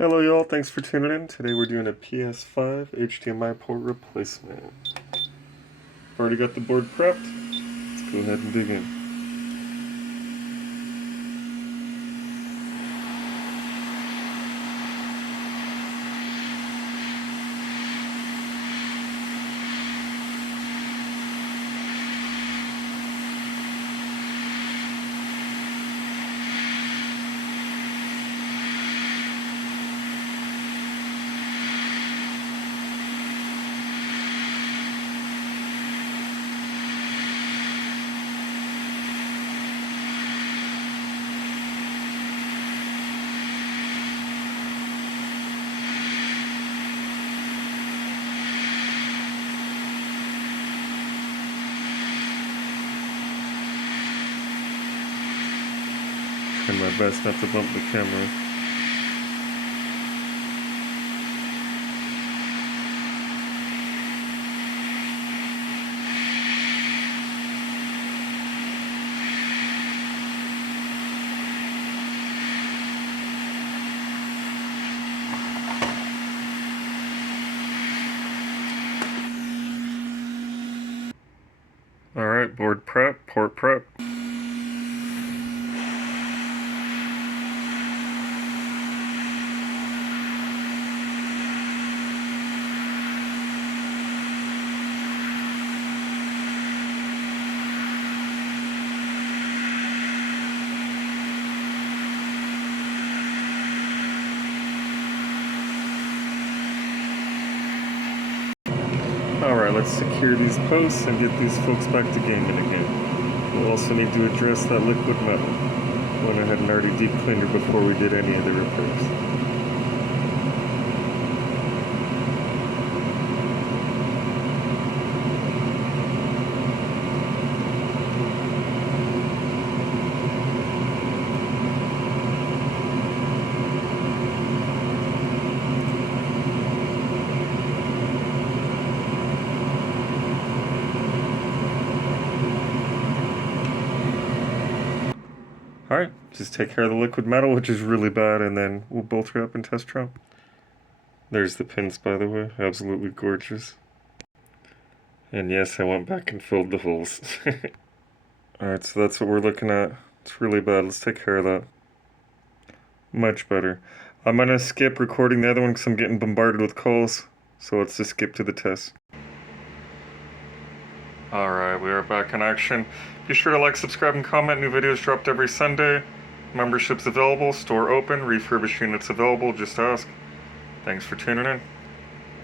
Hello y'all, thanks for tuning in. Today we're doing a PS5 HDMI port replacement. Already got the board prepped. Let's go ahead and dig in. Trying my best not to bump the camera. Alright, board prep, port prep. Alright, let's secure these posts and get these folks back to gaming again. We'll also need to address that liquid metal. Went ahead and already deep cleaned her before we did any of the repairs. Alright, just take care of the liquid metal, which is really bad, and then we'll bolt her up and test her out. There's the pins, by the way. Absolutely gorgeous. And yes, I went back and filled the holes. Alright, so that's what we're looking at. It's really bad. Let's take care of that. Much better. I'm going to skip recording the other one because I'm getting bombarded with calls. So let's just skip to the test. Alright, we are back in action. Be sure to like, subscribe, and comment. New videos dropped every Sunday. Memberships available, store open, refurbished units available, just ask. Thanks for tuning in.